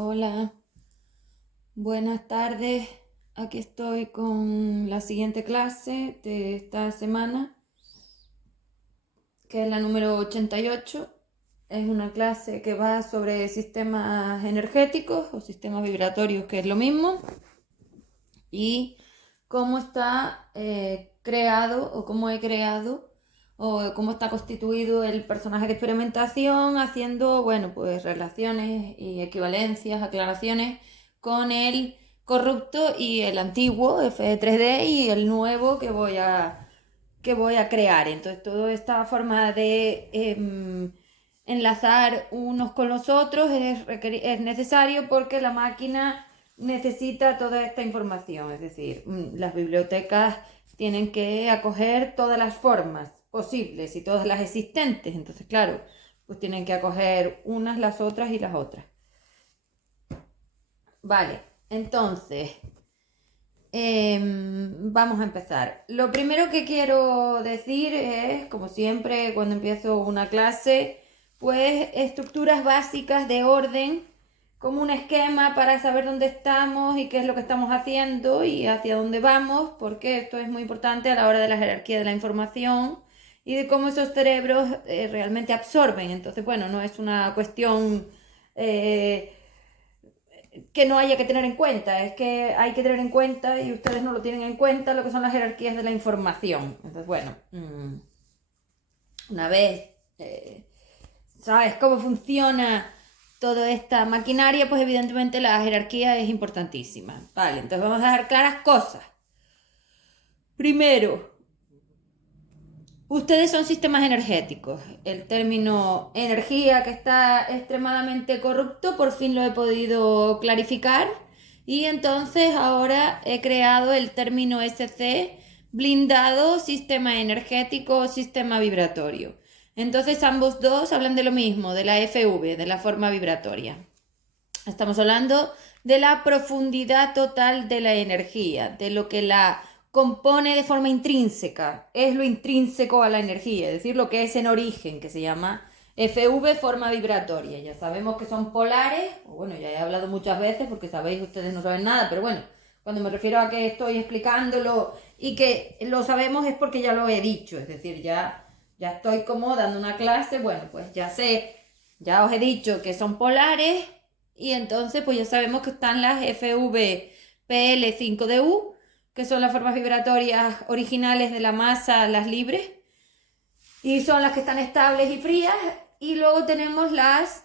Hola, buenas tardes. Aquí estoy con la siguiente clase de esta semana, que es la número 88. Es una clase que va sobre sistemas energéticos o sistemas vibratorios, que es lo mismo, y cómo está creado o cómo he creado o cómo está constituido el personaje de experimentación, haciendo, bueno, pues relaciones y equivalencias, aclaraciones con el corrupto y el antiguo F3D y el nuevo que voy a crear. Entonces, toda esta forma de enlazar unos con los otros es necesario porque la máquina necesita toda esta información. Es decir, las bibliotecas tienen que acoger todas las formas posibles y todas las existentes. Entonces, claro, pues tienen que acoger unas, las otras y las otras. Vale, entonces, vamos a empezar. Lo primero que quiero decir es, como siempre, cuando empiezo una clase, pues estructuras básicas de orden, como un esquema para saber dónde estamos y qué es lo que estamos haciendo y hacia dónde vamos, porque esto es muy importante a la hora de la jerarquía de la información y de cómo esos cerebros realmente absorben. Entonces, bueno, no es una cuestión eh, que no haya que tener en cuenta, es que hay que tener en cuenta y ustedes no lo tienen en cuenta lo que son las jerarquías de la información. Entonces, bueno, una vez sabes cómo funciona toda esta maquinaria, pues evidentemente la jerarquía es importantísima. Vale, entonces vamos a dejar claras cosas. Primero, ustedes son sistemas energéticos. El término energía, que está extremadamente corrupto, por fin lo he podido clarificar. Y entonces ahora he creado el término SC, blindado, sistema energético, sistema vibratorio. Entonces ambos dos hablan de lo mismo, de la FV, de la forma vibratoria. Estamos hablando de la profundidad total de la energía, de lo que la compone de forma intrínseca, es lo intrínseco a la energía, es decir, lo que es en origen, que se llama FV, forma vibratoria. Ya sabemos que son polares, o bueno, ya he hablado muchas veces porque sabéis, ustedes no saben nada, pero bueno, cuando me refiero a que estoy explicándolo y que lo sabemos es porque ya lo he dicho, es decir, ya estoy como dando una clase, bueno, pues ya sé, ya os he dicho que son polares y entonces pues ya sabemos que están las FVPL5DU, que son las formas vibratorias originales de la masa, las libres, y son las que están estables y frías. Y luego tenemos las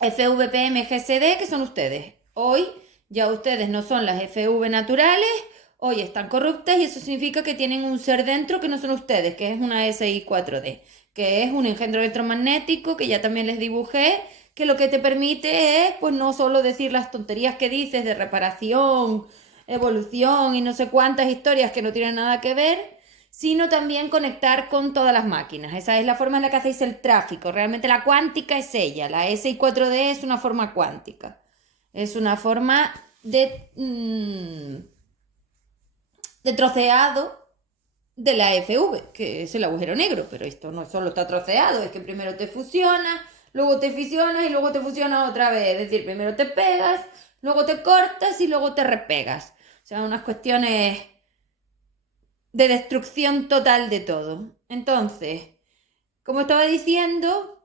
FVPMGCD, que son ustedes. Hoy ya ustedes no son las FV naturales, hoy están corruptas y eso significa que tienen un ser dentro que no son ustedes, que es una SI4D, que es un engendro electromagnético que ya también les dibujé, que lo que te permite es pues no solo decir las tonterías que dices de reparación, evolución y no sé cuántas historias que no tienen nada que ver, sino también conectar con todas las máquinas. Esa es la forma en la que hacéis el tráfico. Realmente la cuántica es ella. La SI4D es una forma cuántica. Es una forma de troceado de la FV, que es el agujero negro. Pero esto no solo está troceado, es que primero te fusiona, luego te fisionas y luego te fusionas otra vez. Es decir, primero te pegas, luego te cortas y luego te repegas. O sea, unas cuestiones de destrucción total de todo. Entonces, como estaba diciendo,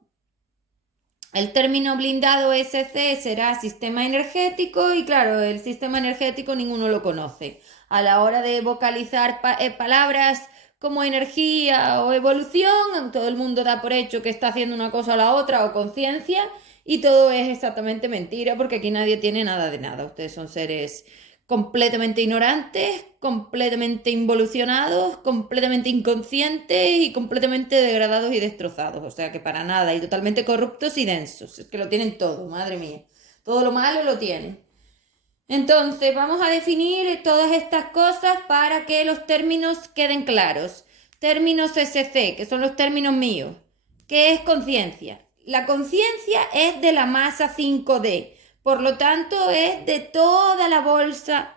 el término blindado SC será sistema energético y claro, el sistema energético ninguno lo conoce. A la hora de vocalizar palabras como energía o evolución, todo el mundo da por hecho que está haciendo una cosa o la otra o conciencia y todo es exactamente mentira porque aquí nadie tiene nada de nada. Ustedes son seres completamente ignorantes, completamente involucionados, completamente inconscientes y completamente degradados y destrozados. O sea que para nada, y totalmente corruptos y densos. Es que lo tienen todo, madre mía. Todo lo malo lo tienen. Entonces, vamos a definir todas estas cosas para que los términos queden claros. Términos SC, que son los términos míos. ¿Qué es conciencia? La conciencia es de la masa 5D. Por lo tanto, es de toda la bolsa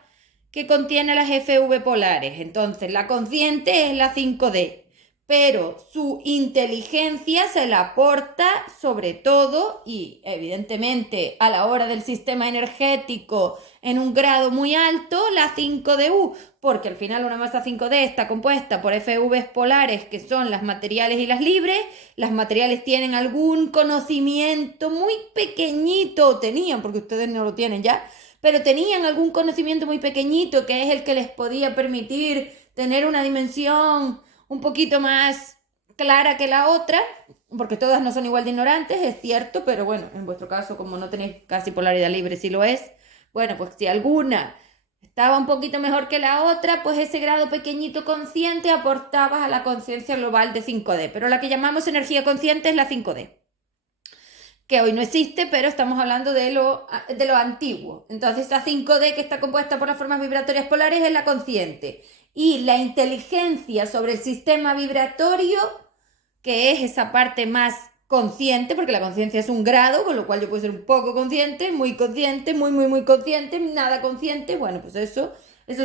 que contiene las FV polares. Entonces, la consciente es la 5D. pero su inteligencia se la aporta sobre todo y evidentemente a la hora del sistema energético en un grado muy alto la 5DU, porque al final una masa 5D está compuesta por FVs polares que son las materiales y las libres. Las materiales tienen algún conocimiento muy pequeñito, tenían, porque ustedes no lo tienen ya, pero tenían algún conocimiento muy pequeñito que es el que les podía permitir tener una dimensión un poquito más clara que la otra, porque todas no son igual de ignorantes, es cierto, pero bueno, en vuestro caso, como no tenéis casi polaridad libre, sí lo es, bueno, pues si alguna estaba un poquito mejor que la otra, pues ese grado pequeñito consciente aportaba a la conciencia global de 5D, pero la que llamamos energía consciente es la 5D, que hoy no existe, pero estamos hablando de lo antiguo. Entonces, esa 5D que está compuesta por las formas vibratorias polares es la consciente. Y la inteligencia sobre el sistema vibratorio, que es esa parte más consciente, porque la conciencia es un grado, con lo cual yo puedo ser un poco consciente, muy consciente, muy consciente, nada consciente. Bueno, pues esos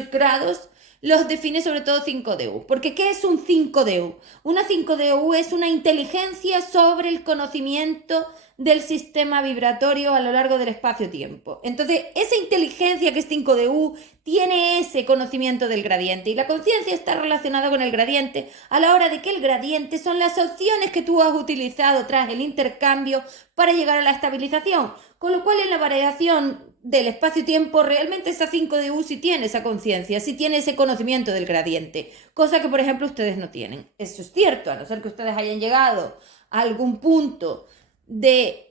grados los define sobre todo 5DU. Porque ¿qué es un 5DU? Una 5DU es una inteligencia sobre el conocimiento del sistema vibratorio a lo largo del espacio-tiempo. Entonces, esa inteligencia que es 5DU tiene ese conocimiento del gradiente y la conciencia está relacionada con el gradiente a la hora de que el gradiente son las opciones que tú has utilizado tras el intercambio para llegar a la estabilización, con lo cual en la variación del espacio-tiempo realmente esa 5DU sí tiene esa conciencia, sí tiene ese conocimiento del gradiente, cosa que por ejemplo ustedes no tienen. Eso es cierto, a no ser que ustedes hayan llegado a algún punto de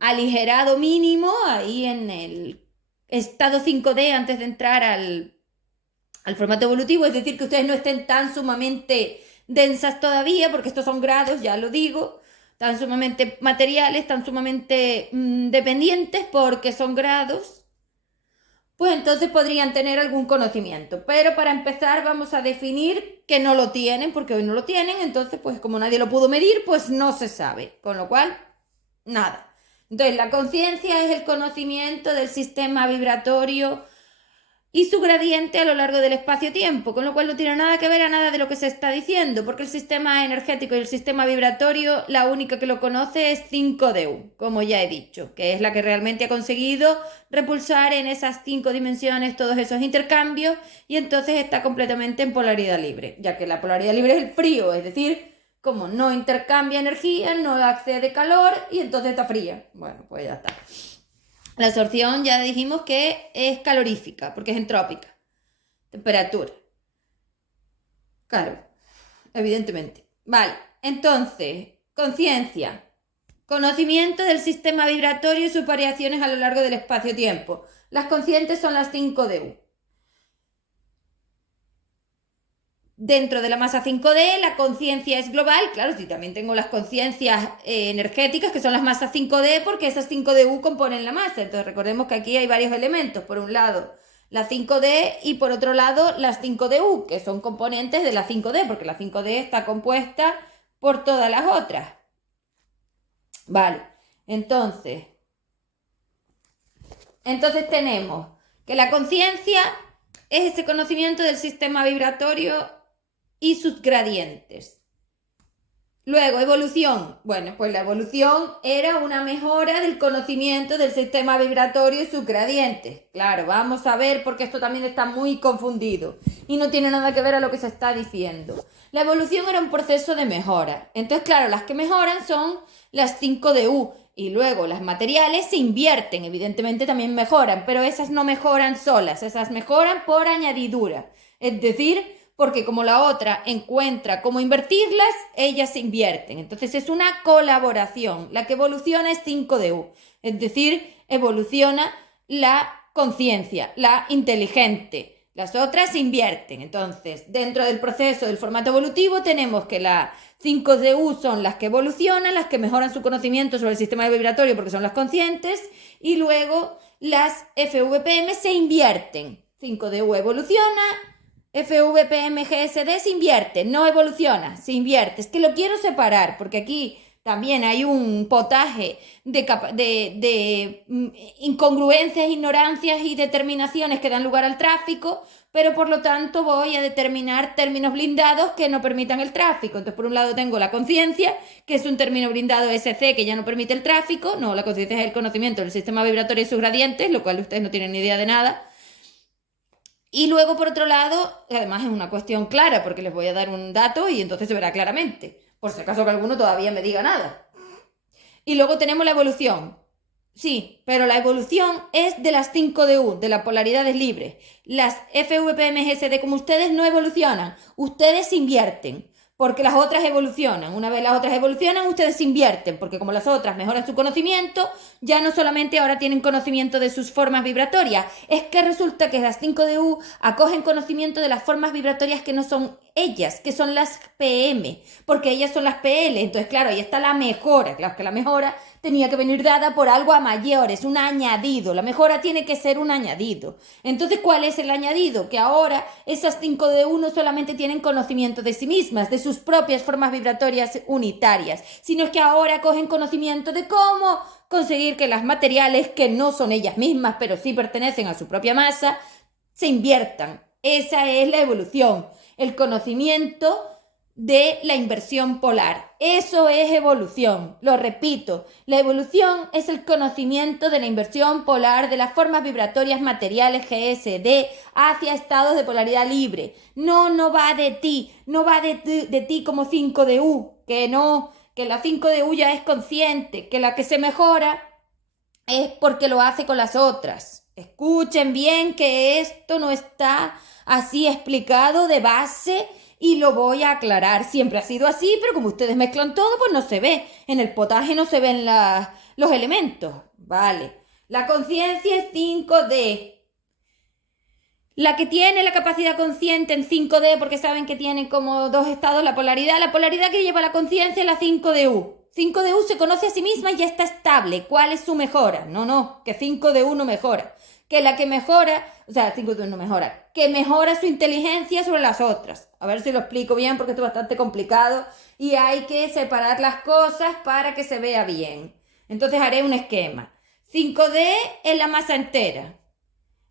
aligerado mínimo ahí en el estado 5D antes de entrar al formato evolutivo, es decir, que ustedes no estén tan sumamente densas todavía, porque estos son grados, ya lo digo, tan sumamente materiales, tan sumamente dependientes, porque son grados, pues entonces podrían tener algún conocimiento. Pero para empezar vamos a definir que no lo tienen, porque hoy no lo tienen, entonces pues como nadie lo pudo medir, pues no se sabe, con lo cual nada. Entonces, la conciencia es el conocimiento del sistema vibratorio y su gradiente a lo largo del espacio-tiempo, con lo cual no tiene nada que ver a nada de lo que se está diciendo, porque el sistema energético y el sistema vibratorio, la única que lo conoce es 5DU, como ya he dicho, que es la que realmente ha conseguido repulsar en esas 5 dimensiones todos esos intercambios y entonces está completamente en polaridad libre, ya que la polaridad libre es el frío, es decir, como no intercambia energía, no accede calor y entonces está fría. Bueno, pues ya está. La absorción ya dijimos que es calorífica, porque es entrópica. Temperatura. Claro, evidentemente. Vale, entonces, conciencia. Conocimiento del sistema vibratorio y sus variaciones a lo largo del espacio-tiempo. Las conscientes son las 5DU. Dentro de la masa 5D, la conciencia es global. Claro, sí, también tengo las conciencias energéticas, que son las masas 5D, porque esas 5DU componen la masa. Entonces, recordemos que aquí hay varios elementos. Por un lado, la 5D y por otro lado, las 5DU, que son componentes de la 5D, porque la 5D está compuesta por todas las otras. Vale, entonces tenemos que la conciencia es ese conocimiento del sistema vibratorio y sus gradientes. Luego, evolución. Bueno, pues la evolución era una mejora del conocimiento del sistema vibratorio y sus gradientes. Claro, vamos a ver porque esto también está muy confundido y no tiene nada que ver a lo que se está diciendo. La evolución era un proceso de mejora. Entonces, claro, las que mejoran son las 5DU y luego las materiales se invierten, evidentemente también mejoran, pero esas no mejoran solas, esas mejoran por añadidura. Es decir, porque como la otra encuentra cómo invertirlas, ellas se invierten. Entonces es una colaboración. La que evoluciona es 5DU, es decir, evoluciona la conciencia, la inteligente. Las otras se invierten. Entonces, dentro del proceso del formato evolutivo tenemos que las 5DU son las que evolucionan, las que mejoran su conocimiento sobre el sistema vibratorio porque son las conscientes, y luego las FVPM se invierten. 5DU evoluciona, FVPMGSD se invierte, no evoluciona, se invierte. Es que lo quiero separar porque aquí también hay un potaje de incongruencias, ignorancias y determinaciones que dan lugar al tráfico, pero por lo tanto voy a determinar términos blindados que no permitan el tráfico. Entonces, por un lado tengo la conciencia, que es un término blindado SC que ya no permite el tráfico. No, la conciencia es el conocimiento del sistema vibratorio y sus gradientes, lo cual ustedes no tienen ni idea de nada. Y luego, por otro lado, además es una cuestión clara, porque les voy a dar un dato y entonces se verá claramente, por si acaso que alguno todavía me diga nada. Y luego tenemos la evolución. Sí, pero la evolución es de las 5DU, de las polaridades libres. Las FVPMGSD como ustedes no evolucionan, ustedes invierten, porque las otras evolucionan. Una vez las otras evolucionan, ustedes invierten, porque como las otras mejoran su conocimiento, ya no solamente ahora tienen conocimiento de sus formas vibratorias, es que resulta que las 5DU acogen conocimiento de las formas vibratorias que no son ellas, que son las PM, porque ellas son las PL. Entonces, claro, ahí está la mejora. Claro que la mejora tenía que venir dada por algo a mayores, un añadido. La mejora tiene que ser un añadido. Entonces, ¿cuál es el añadido? Que ahora esas 5DU no solamente tienen conocimiento de sí mismas, de sus propias formas vibratorias unitarias, sino que ahora cogen conocimiento de cómo conseguir que las materiales, que no son ellas mismas, pero sí pertenecen a su propia masa, se inviertan. Esa es la evolución, el conocimiento de la inversión polar. Eso es evolución. Lo repito, la evolución es el conocimiento de la inversión polar de las formas vibratorias materiales GSD hacia estados de polaridad libre. No va de ti, no va de ti como 5DU, que no, que la 5DU ya es consciente, que la que se mejora es porque lo hace con las otras. Escuchen bien que esto no está así explicado de base y lo voy a aclarar. Siempre ha sido así, pero como ustedes mezclan todo, pues no se ve. En el potaje no se ven los elementos. Vale. La conciencia es 5D. La que tiene la capacidad consciente en 5D, porque saben que tiene como dos estados, la polaridad que lleva la conciencia es la 5DU. 5DU se conoce a sí misma y ya está estable. ¿Cuál es su mejora? No, que 5DU no mejora. Que la que mejora, o sea, 5DU no mejora, que mejora su inteligencia sobre las otras. A ver si lo explico bien porque esto es bastante complicado y hay que separar las cosas para que se vea bien. Entonces haré un esquema. 5D es la masa entera.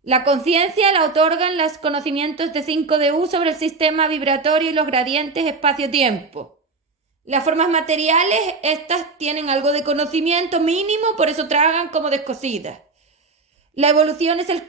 La conciencia la otorgan los conocimientos de 5DU sobre el sistema vibratorio y los gradientes espacio-tiempo. Las formas materiales, estas tienen algo de conocimiento mínimo, por eso tragan como descosidas. La evolución es el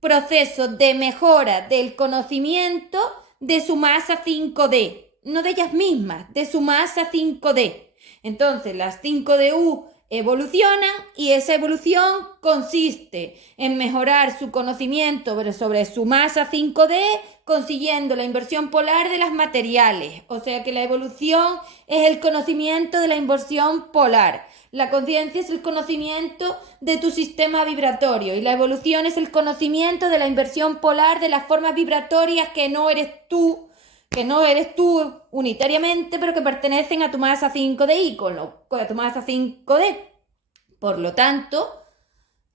proceso de mejora del conocimiento de su masa 5D, no de ellas mismas, de su masa 5D. Entonces, las 5DU evolucionan y esa evolución consiste en mejorar su conocimiento sobre su masa 5D, consiguiendo la inversión polar de las materiales. O sea que la evolución es el conocimiento de la inversión polar. La conciencia es el conocimiento de tu sistema vibratorio y la evolución es el conocimiento de la inversión polar de las formas vibratorias que no eres tú unitariamente, pero que pertenecen a tu masa 5D a tu masa 5D. Por lo tanto,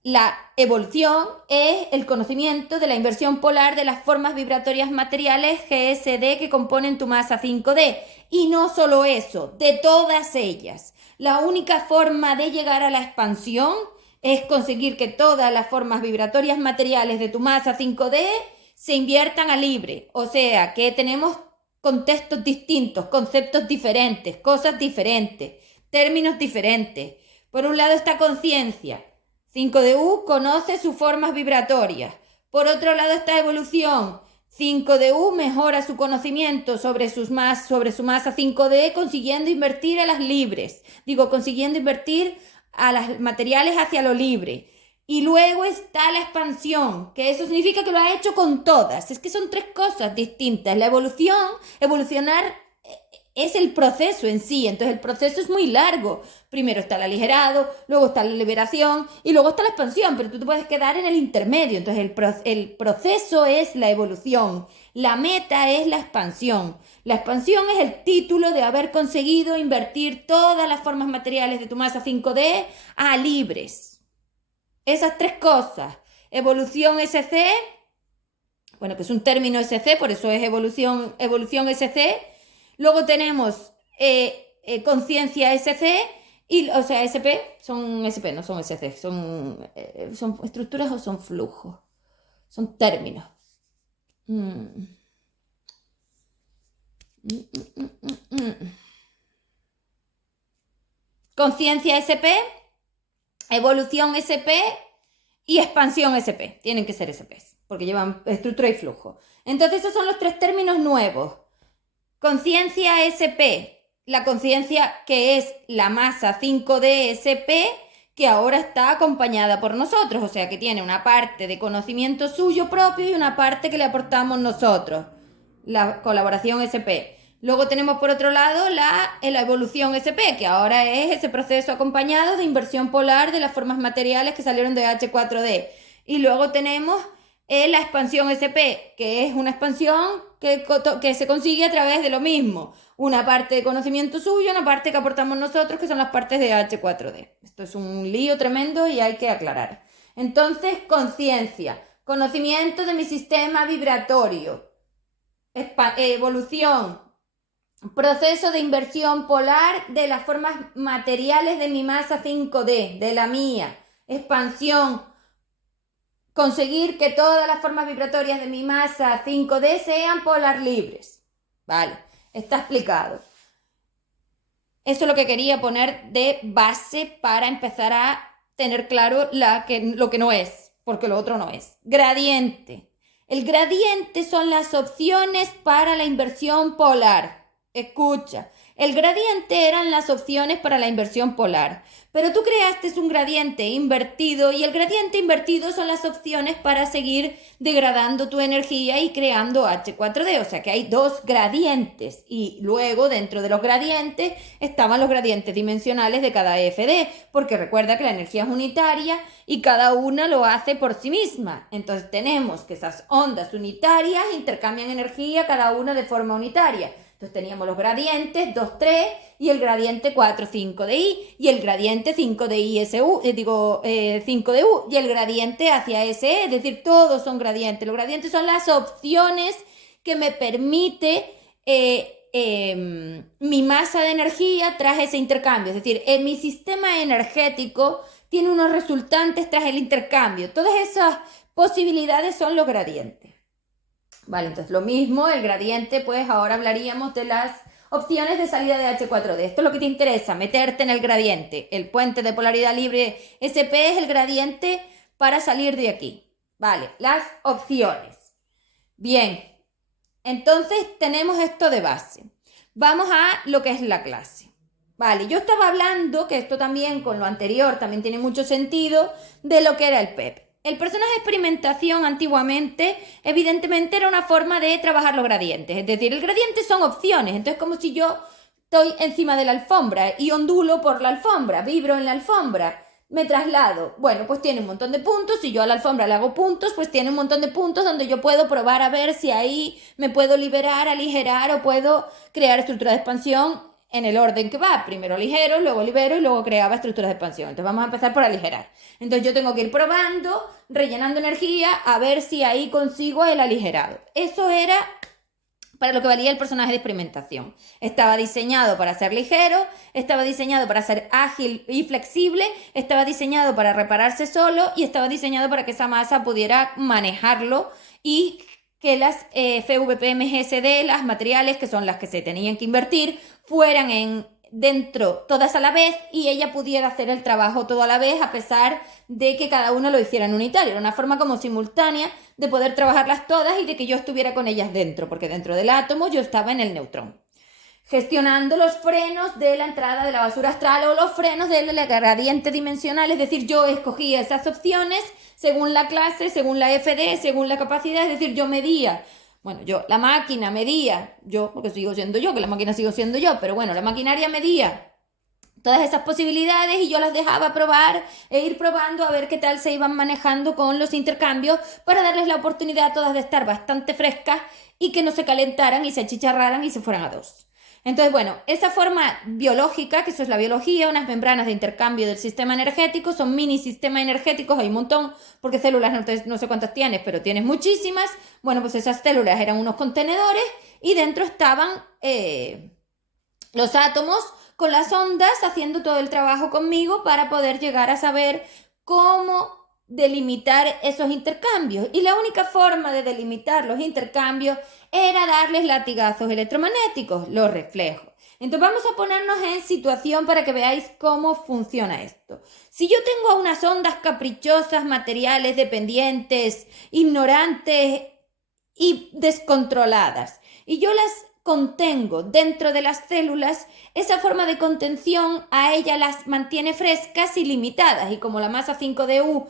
la evolución es el conocimiento de la inversión polar de las formas vibratorias materiales GSD que componen tu masa 5D. Y no solo eso, de todas ellas. La única forma de llegar a la expansión es conseguir que todas las formas vibratorias materiales de tu masa 5D se inviertan a libre. O sea, que tenemos contextos distintos, conceptos diferentes, cosas diferentes, términos diferentes. Por un lado está conciencia. 5DU conoce sus formas vibratorias. Por otro lado está evolución. 5DU mejora su conocimiento sobre su masa 5D, consiguiendo invertir a las libres. Consiguiendo invertir a las materiales hacia lo libre. Y luego está la expansión, que eso significa que lo ha hecho con todas. Es que son tres cosas distintas. La evolucionar es el proceso en sí, entonces el proceso es muy largo. Primero está el aligerado, luego está la liberación y luego está la expansión, pero tú te puedes quedar en el intermedio. Entonces el proceso es la evolución, la meta es la expansión. La expansión es el título de haber conseguido invertir todas las formas materiales de tu masa 5D a libres. Esas tres cosas, evolución SC, bueno, que es un término SC, por eso es evolución SC. Luego tenemos conciencia SC, y, o sea, SP, son SP, no son SC, son estructuras o son flujos, son términos. Mm. Conciencia SP, evolución SP y expansión SP. Tienen que ser SPs, porque llevan estructura y flujo. Entonces esos son los 3 términos nuevos. Conciencia SP, la conciencia que es la masa 5D SP, que ahora está acompañada por nosotros, o sea que tiene una parte de conocimiento suyo propio y una parte que le aportamos nosotros, la colaboración SP. Luego tenemos por otro lado la evolución SP, que ahora es ese proceso acompañado de inversión polar de las formas materiales que salieron de H4D. Y luego tenemos la expansión SP, que es una expansión que se consigue a través de lo mismo. Una parte de conocimiento suyo, una parte que aportamos nosotros, que son las partes de H4D. Esto es un lío tremendo y hay que aclarar. Entonces, conciencia, conocimiento de mi sistema vibratorio, evolución, proceso de inversión polar de las formas materiales de mi masa 5D, de la mía, expansión, conseguir que todas las formas vibratorias de mi masa 5D sean polar libres. Vale, está explicado. Eso es lo que quería poner de base para empezar a tener claro lo que no es, porque lo otro no es. Gradiente. El gradiente son las opciones para la inversión polar. Escucha, el gradiente eran las opciones para la inversión polar, pero tú creaste un gradiente invertido y el gradiente invertido son las opciones para seguir degradando tu energía y creando H4D, o sea que hay 2 gradientes y luego dentro de los gradientes estaban los gradientes dimensionales de cada FD, porque recuerda que la energía es unitaria y cada una lo hace por sí misma, entonces tenemos que esas ondas unitarias intercambian energía cada una de forma unitaria. Entonces teníamos los gradientes 2, 3 y el gradiente 4, 5 de I y el gradiente 5 de ISU, 5 de U y el gradiente hacia SE, es decir, todos son gradientes. Los gradientes son las opciones que me permite mi masa de energía tras ese intercambio. Es decir, mi sistema energético tiene unos resultantes tras el intercambio. Todas esas posibilidades son los gradientes. Vale, entonces lo mismo, el gradiente, pues ahora hablaríamos de las opciones de salida de H4D. Esto es lo que te interesa, meterte en el gradiente. El puente de polaridad libre SP es el gradiente para salir de aquí. Vale, las opciones. Bien, entonces tenemos esto de base. Vamos a lo que es la clase. Vale, yo estaba hablando, que esto también con lo anterior también tiene mucho sentido, de lo que era el PEP. El personaje de experimentación antiguamente, evidentemente, era una forma de trabajar los gradientes. Es decir, el gradiente son opciones. Entonces, como si yo estoy encima de la alfombra y ondulo por la alfombra, vibro en la alfombra, me traslado. Bueno, pues tiene un montón de puntos. Si yo a la alfombra le hago puntos, pues tiene un montón de puntos donde yo puedo probar a ver si ahí me puedo liberar, aligerar o puedo crear estructura de expansión en el orden que va. Primero aligero, luego libero y luego creaba estructuras de expansión. Entonces vamos a empezar por aligerar. Entonces yo tengo que ir probando, rellenando energía, a ver si ahí consigo el aligerado. Eso era para lo que valía el personaje de experimentación. Estaba diseñado para ser ligero, estaba diseñado para ser ágil y flexible, estaba diseñado para repararse solo y estaba diseñado para que esa masa pudiera manejarlo y que las FVPMGSD, las materiales que son las que se tenían que invertir, fueran dentro todas a la vez y ella pudiera hacer el trabajo todo a la vez a pesar de que cada uno lo hiciera en unitario. Era una forma como simultánea de poder trabajarlas todas y de que yo estuviera con ellas dentro, porque dentro del átomo yo estaba en el neutrón. Gestionando los frenos de la entrada de la basura astral o los frenos del gradiente dimensional, es decir, yo escogía esas opciones según la clase, según la FD, según la capacidad, es decir, yo medía. Bueno, la máquina medía, porque sigo siendo yo, que la máquina sigo siendo yo, pero bueno, la maquinaria medía todas esas posibilidades y yo las dejaba probar e ir probando a ver qué tal se iban manejando con los intercambios para darles la oportunidad a todas de estar bastante frescas y que no se calentaran y se achicharraran y se fueran a 2. Entonces, bueno, esa forma biológica, que eso es la biología, unas membranas de intercambio del sistema energético, son mini sistemas energéticos, hay un montón, porque células no sé cuántas tienes, pero tienes muchísimas. Bueno, pues esas células eran unos contenedores y dentro estaban los átomos con las ondas haciendo todo el trabajo conmigo para poder llegar a saber cómo delimitar esos intercambios. Y la única forma de delimitar los intercambios era darles latigazos electromagnéticos, los reflejos. Entonces vamos a ponernos en situación para que veáis cómo funciona esto. Si yo tengo unas ondas caprichosas, materiales, dependientes, ignorantes y descontroladas, y yo las contengo dentro de las células, esa forma de contención a ella las mantiene frescas y limitadas, y como la masa 5 de U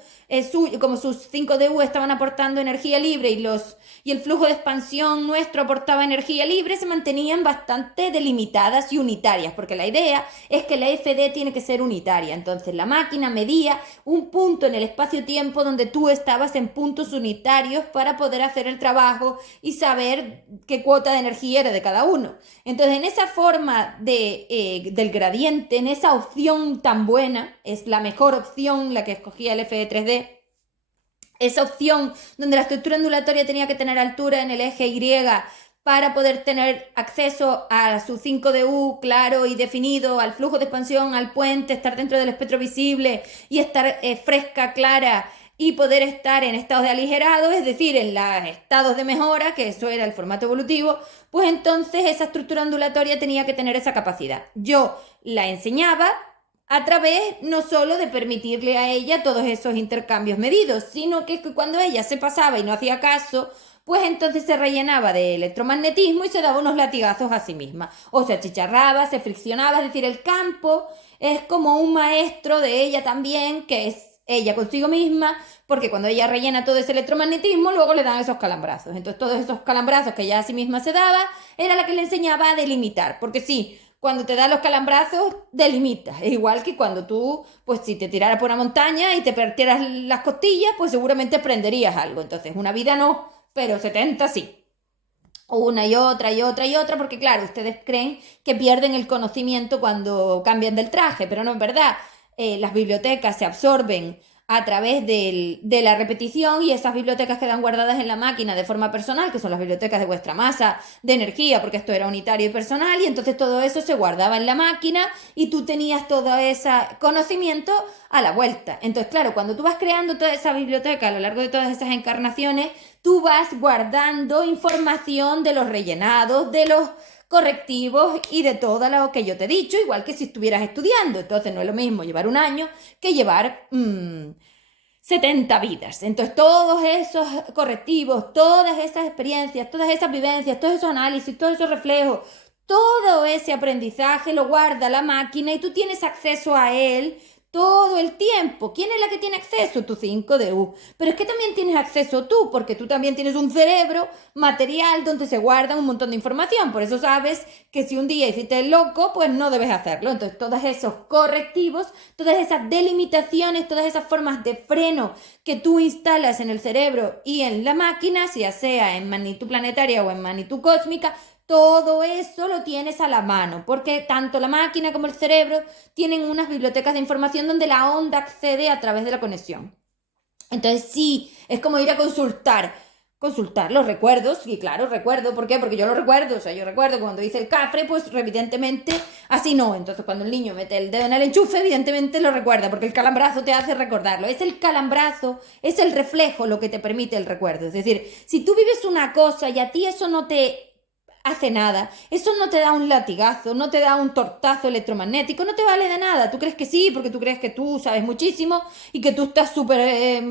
como sus 5 de U estaban aportando energía libre y el flujo de expansión nuestro aportaba energía libre, se mantenían bastante delimitadas y unitarias, porque la idea es que la FD tiene que ser unitaria. Entonces la máquina medía un punto en el espacio-tiempo donde tú estabas en puntos unitarios para poder hacer el trabajo y saber qué cuota de energía era de cada uno. Entonces en esa forma del gradiente, en esa opción tan buena, es la mejor opción la que escogía el FD3D, esa opción donde la estructura ondulatoria tenía que tener altura en el eje Y para poder tener acceso a su 5 de U claro y definido, al flujo de expansión, al puente, estar dentro del espectro visible y estar fresca, clara y poder estar en estados de aligerado, es decir, en los estados de mejora, que eso era el formato evolutivo, pues entonces esa estructura ondulatoria tenía que tener esa capacidad. Yo la enseñaba a través no solo de permitirle a ella todos esos intercambios medidos, sino que cuando ella se pasaba y no hacía caso, pues entonces se rellenaba de electromagnetismo y se daba unos latigazos a sí misma. O se achicharraba, se friccionaba, es decir, el campo es como un maestro de ella también, que es ella consigo misma, porque cuando ella rellena todo ese electromagnetismo, luego le dan esos calambrazos. Entonces todos esos calambrazos que ella a sí misma se daba, era la que le enseñaba a delimitar, porque sí, cuando te da los calambrazos, delimitas. Es igual que cuando tú, pues si te tiraras por una montaña y te partieras las costillas, pues seguramente aprenderías algo. Entonces, una vida no, pero 70 sí. Una y otra y otra y otra, porque claro, ustedes creen que pierden el conocimiento cuando cambian del traje, pero no es verdad. Las bibliotecas se absorben a través de la repetición y esas bibliotecas quedan guardadas en la máquina de forma personal, que son las bibliotecas de vuestra masa de energía, porque esto era unitario y personal, y entonces todo eso se guardaba en la máquina y tú tenías todo ese conocimiento a la vuelta. Entonces, claro, cuando tú vas creando toda esa biblioteca a lo largo de todas esas encarnaciones, tú vas guardando información de los rellenados, de los correctivos y de todo lo que yo te he dicho, igual que si estuvieras estudiando. Entonces no es lo mismo llevar un año que llevar 70 vidas. Entonces todos esos correctivos, todas esas experiencias, todas esas vivencias, todos esos análisis, todos esos reflejos, todo ese aprendizaje lo guarda la máquina y tú tienes acceso a él todo el tiempo. ¿Quién es la que tiene acceso? Tu 5 de U. Pero es que también tienes acceso tú, porque tú también tienes un cerebro material donde se guarda un montón de información. Por eso sabes que si un día hiciste el loco, pues no debes hacerlo. Entonces todos esos correctivos, todas esas delimitaciones, todas esas formas de freno que tú instalas en el cerebro y en la máquina, ya sea en magnitud planetaria o en magnitud cósmica, todo eso lo tienes a la mano, porque tanto la máquina como el cerebro tienen unas bibliotecas de información donde la onda accede a través de la conexión. Entonces sí, es como ir a consultar los recuerdos, y claro, recuerdo, ¿por qué? Porque yo lo recuerdo, o sea, yo recuerdo cuando hice el cafre, pues evidentemente así no, entonces cuando el niño mete el dedo en el enchufe, evidentemente lo recuerda, porque el calambrazo te hace recordarlo, es el calambrazo, es el reflejo lo que te permite el recuerdo, es decir, si tú vives una cosa y a ti eso no te hace nada, eso no te da un latigazo, no te da un tortazo electromagnético, no te vale de nada, tú crees que sí, porque tú crees que tú sabes muchísimo y que tú estás súper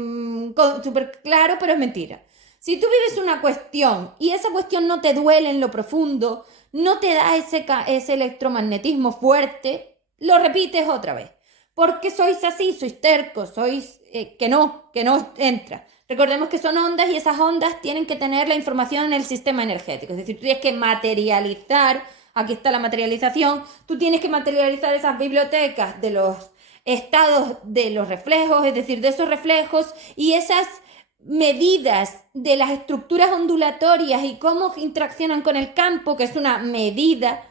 claro, pero es mentira. Si tú vives una cuestión y esa cuestión no te duele en lo profundo, no te da ese electromagnetismo fuerte, lo repites otra vez. Porque sois así, sois tercos, sois que no entra. Recordemos que son ondas y esas ondas tienen que tener la información en el sistema energético. Es decir, tú tienes que materializar, aquí está la materialización, tú tienes que materializar esas bibliotecas de los estados de los reflejos, es decir, de esos reflejos y esas medidas de las estructuras ondulatorias y cómo interaccionan con el campo, que es una medida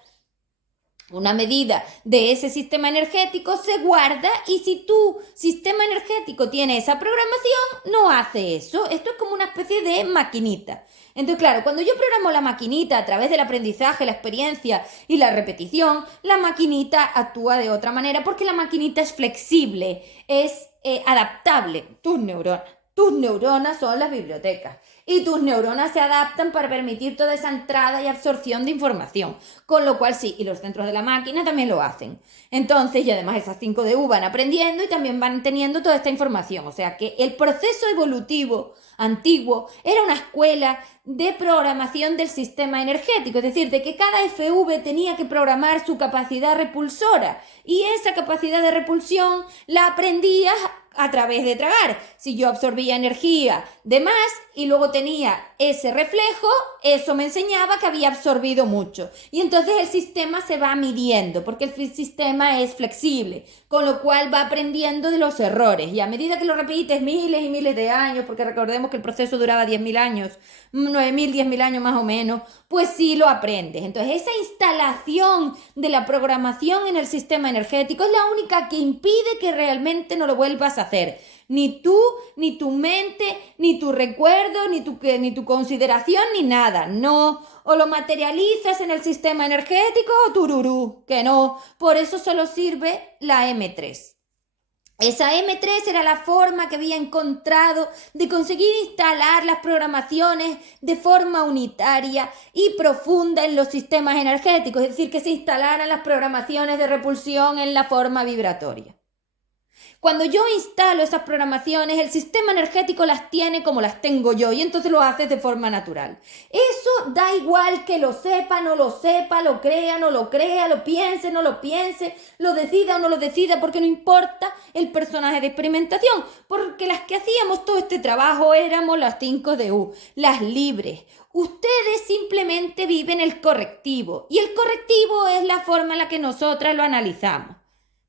una medida de ese sistema energético, se guarda, y si tu sistema energético tiene esa programación, no hace eso. Esto es como una especie de maquinita. Entonces, claro, cuando yo programo la maquinita a través del aprendizaje, la experiencia y la repetición, la maquinita actúa de otra manera porque la maquinita es flexible, es adaptable. Tus neuronas son las bibliotecas. Y tus neuronas se adaptan para permitir toda esa entrada y absorción de información. Con lo cual sí, y los centros de la máquina también lo hacen. Entonces, y además esas 5DU van aprendiendo y también van teniendo toda esta información. O sea que el proceso evolutivo antiguo era una escuela de programación del sistema energético. Es decir, de que cada FV tenía que programar su capacidad repulsora. Y esa capacidad de repulsión la aprendías a través de tragar. Si yo absorbía energía de más y luego tenía ese reflejo, eso me enseñaba que había absorbido mucho. Y entonces el sistema se va midiendo, porque el sistema es flexible, con lo cual va aprendiendo de los errores. Y a medida que lo repites miles y miles de años, porque recordemos que el proceso duraba 10.000 años, 9.000, 10.000 años más o menos, pues sí lo aprendes. Entonces esa instalación de la programación en el sistema energético es la única que impide que realmente no lo vuelvas a hacer. Ni tú, ni tu mente, ni tu recuerdo, ni tu consideración, ni nada. No. O lo materializas en el sistema energético o tururú, que no. Por eso solo sirve la M3. Esa M3 era la forma que había encontrado de conseguir instalar las programaciones de forma unitaria y profunda en los sistemas energéticos, es decir, que se instalaran las programaciones de repulsión en la forma vibratoria. Cuando yo instalo esas programaciones, el sistema energético las tiene como las tengo yo y entonces lo haces de forma natural. Eso da igual que lo sepa, no lo sepa, lo crea, no lo crea, lo piense, no lo piense, lo decida o no lo decida, porque no importa el personaje de experimentación, porque las que hacíamos todo este trabajo éramos las 5DU, las libres. Ustedes simplemente viven el correctivo y el correctivo es la forma en la que nosotras lo analizamos.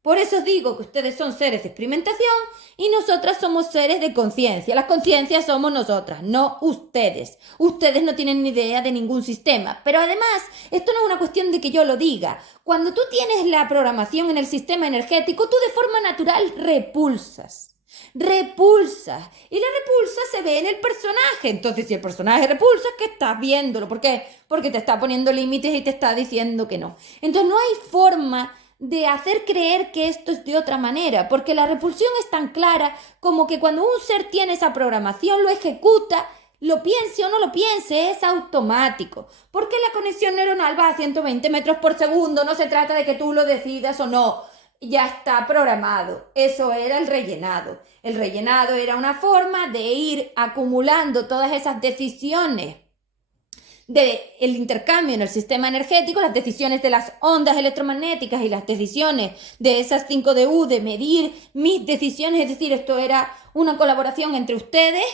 Por eso os digo que ustedes son seres de experimentación y nosotras somos seres de conciencia. Las conciencias somos nosotras, no ustedes. Ustedes no tienen ni idea de ningún sistema. Pero además, esto no es una cuestión de que yo lo diga. Cuando tú tienes la programación en el sistema energético, tú de forma natural repulsas. Y la repulsa se ve en el personaje. Entonces, si el personaje repulsa, es que estás viéndolo. ¿Por qué? Porque te está poniendo límites y te está diciendo que no. Entonces, no hay forma de hacer creer que esto es de otra manera, porque la repulsión es tan clara como que cuando un ser tiene esa programación, lo ejecuta, lo piense o no lo piense, es automático. Porque la conexión neuronal va a 120 metros por segundo, no se trata de que tú lo decidas o no, ya está programado. Eso era el rellenado. El rellenado era una forma de ir acumulando todas esas decisiones del intercambio en el sistema energético, las decisiones de las ondas electromagnéticas y las decisiones de esas 5DU, de medir mis decisiones, es decir, esto era una colaboración entre ustedes,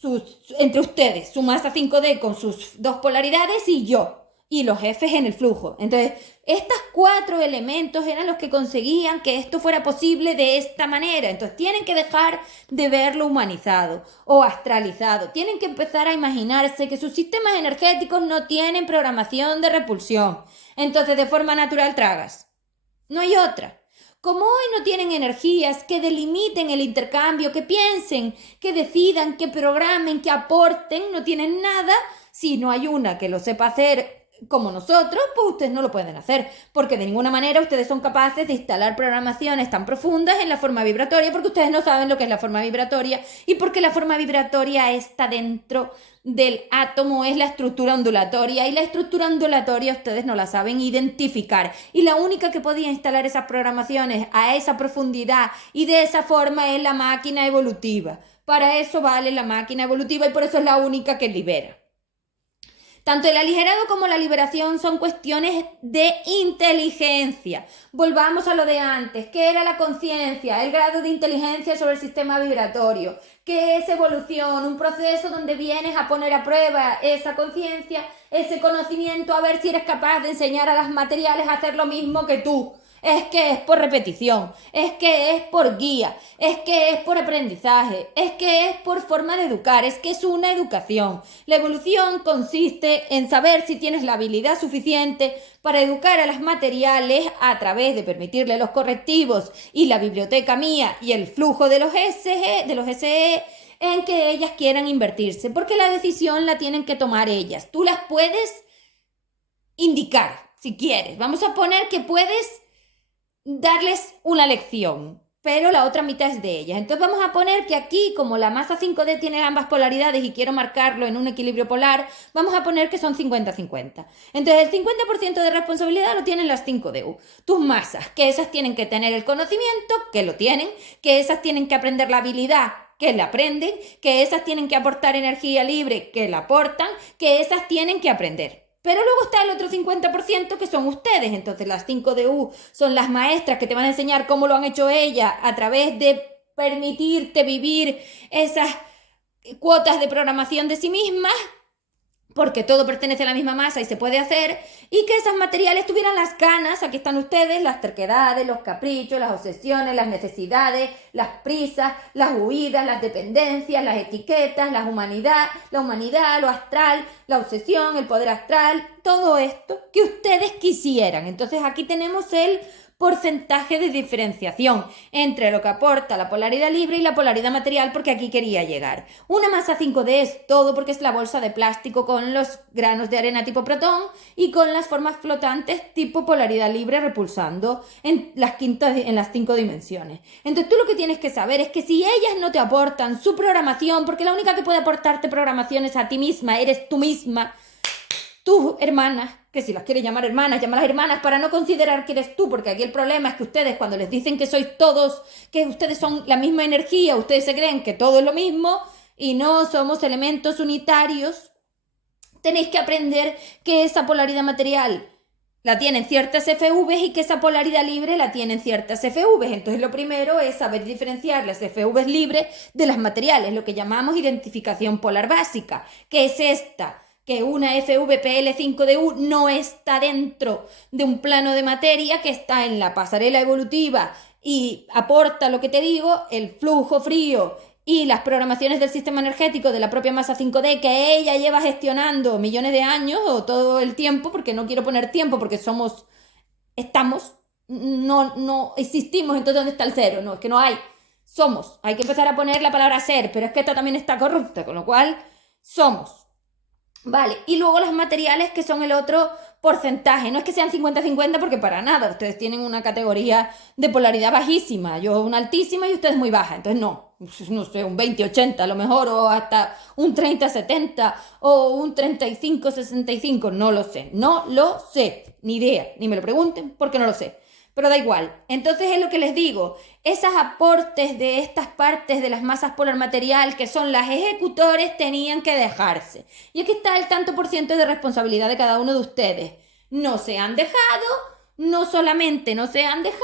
su masa 5D con sus dos polaridades y yo, y los jefes en el flujo. Entonces, estos 4 elementos eran los que conseguían que esto fuera posible de esta manera. Entonces, tienen que dejar de verlo humanizado o astralizado. Tienen que empezar a imaginarse que sus sistemas energéticos no tienen programación de repulsión. Entonces, de forma natural tragas. No hay otra. Como hoy no tienen energías que delimiten el intercambio, que piensen, que decidan, que programen, que aporten, no tienen nada. Si no hay una que lo sepa hacer como nosotros, pues ustedes no lo pueden hacer, porque de ninguna manera ustedes son capaces de instalar programaciones tan profundas en la forma vibratoria, porque ustedes no saben lo que es la forma vibratoria y porque la forma vibratoria está dentro del átomo, es la estructura ondulatoria, y la estructura ondulatoria ustedes no la saben identificar, y la única que podía instalar esas programaciones a esa profundidad y de esa forma es la máquina evolutiva. Para eso vale la máquina evolutiva y por eso es la única que libera. Tanto el aligerado como la liberación son cuestiones de inteligencia. Volvamos a lo de antes. ¿Qué era la conciencia? El grado de inteligencia sobre el sistema vibratorio. ¿Qué es evolución? Un proceso donde vienes a poner a prueba esa conciencia, ese conocimiento, a ver si eres capaz de enseñar a las materiales a hacer lo mismo que tú. es que es por repetición, es que es por guía, es que es por aprendizaje, es que es por forma de educar, es que es una educación. La evolución consiste en saber si tienes la habilidad suficiente para educar a las materiales a través de permitirle los correctivos y la biblioteca mía y el flujo de los SE, en que ellas quieran invertirse, porque la decisión la tienen que tomar ellas. Tú las puedes indicar, si quieres. Vamos a poner que puedes darles una lección, pero la otra mitad es de ellas. Entonces vamos a poner que aquí, como la masa 5D tiene ambas polaridades y quiero marcarlo en un equilibrio polar, vamos a poner que son 50-50. Entonces el 50% de responsabilidad lo tienen las 5DU. Tus masas, que esas tienen que tener el conocimiento, que lo tienen, que esas tienen que aprender la habilidad, que la aprenden, que esas tienen que aportar energía libre, que la aportan, que esas tienen que aprender. Pero luego está el otro 50% que son ustedes. Entonces las 5DU son las maestras que te van a enseñar cómo lo han hecho ellas a través de permitirte vivir esas cuotas de programación de sí mismas, porque todo pertenece a la misma masa y se puede hacer, y que esos materiales tuvieran las ganas, aquí están ustedes, las terquedades, los caprichos, las obsesiones, las necesidades, las prisas, las huidas, las dependencias, las etiquetas, la humanidad, lo astral, la obsesión, el poder astral, todo esto que ustedes quisieran. Entonces aquí tenemos el porcentaje de diferenciación entre lo que aporta la polaridad libre y la polaridad material, porque aquí quería llegar. Una masa 5D es todo porque es la bolsa de plástico con los granos de arena tipo protón y con las formas flotantes tipo polaridad libre repulsando en las 5 dimensiones. Entonces tú lo que tienes que saber es que si ellas no te aportan su programación, porque la única que puede aportarte programación es a ti misma, eres tú misma, tus hermanas, que si las quieres llamar hermanas, llámalas hermanas para no considerar que eres tú, porque aquí el problema es que ustedes cuando les dicen que sois todos, que ustedes son la misma energía, ustedes se creen que todo es lo mismo y no somos elementos unitarios. Tenéis que aprender que esa polaridad material la tienen ciertas FVs y que esa polaridad libre la tienen ciertas FVs. Entonces lo primero es saber diferenciar las FVs libres de las materiales, lo que llamamos identificación polar básica, que es esta, que una FVPL5DU no está dentro de un plano de materia, que está en la pasarela evolutiva y aporta lo que te digo, el flujo frío y las programaciones del sistema energético de la propia masa 5D que ella lleva gestionando millones de años o todo el tiempo, porque no quiero poner tiempo porque no existimos, entonces ¿dónde está el cero? No, es que no hay, somos, hay que empezar a poner la palabra ser, pero es que esta también está corrupta, con lo cual somos. Vale, y luego los materiales que son el otro porcentaje, no es que sean 50-50 porque para nada, ustedes tienen una categoría de polaridad bajísima, yo una altísima y ustedes muy baja, entonces no sé, un 20-80 a lo mejor, o hasta un 30-70 o un 35-65, no lo sé, ni idea, ni me lo pregunten porque no lo sé. Pero da igual. Entonces es lo que les digo, esos aportes de estas partes de las masas polar material que son las ejecutores tenían que dejarse. Y aquí está el tanto por ciento de responsabilidad de cada uno de ustedes. No se han dejado, no solamente no se han dejado,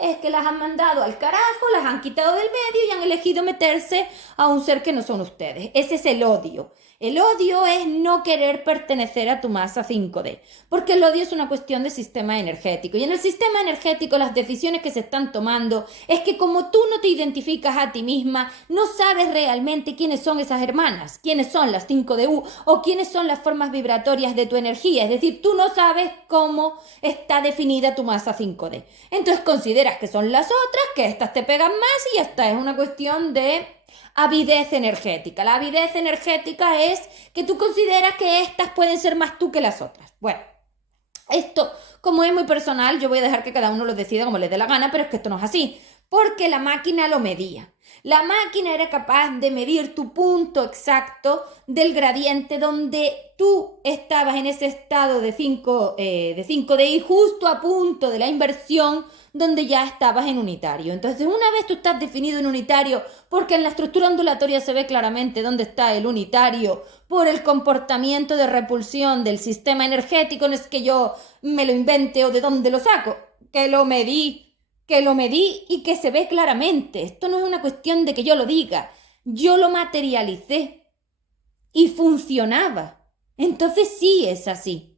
es que las han mandado al carajo, las han quitado del medio y han elegido meterse a un ser que no son ustedes. Ese es el odio. El odio es no querer pertenecer a tu masa 5D, porque el odio es una cuestión de sistema energético. Y en el sistema energético las decisiones que se están tomando es que como tú no te identificas a ti misma, no sabes realmente quiénes son esas hermanas, quiénes son las 5DU o quiénes son las formas vibratorias de tu energía. Es decir, tú no sabes cómo está definida tu masa 5D. Entonces consideras que son las otras, que estas te pegan más y ya está. Es una cuestión de avidez energética. La avidez energética es que tú consideras que estas pueden ser más tú que las otras. Bueno, esto, como es muy personal, yo voy a dejar que cada uno lo decida como le dé la gana, pero es que esto no es así, porque la máquina lo medía. La máquina era capaz de medir tu punto exacto del gradiente donde tú estabas en ese estado de 5D y justo a punto de la inversión donde ya estabas en unitario. Entonces, una vez tú estás definido en unitario, porque en la estructura ondulatoria se ve claramente dónde está el unitario, por el comportamiento de repulsión del sistema energético, no es que yo me lo invente o de dónde lo saco, que lo medí y que se ve claramente. Esto no es una cuestión de que yo lo diga, yo lo materialicé y funcionaba. Entonces sí es así.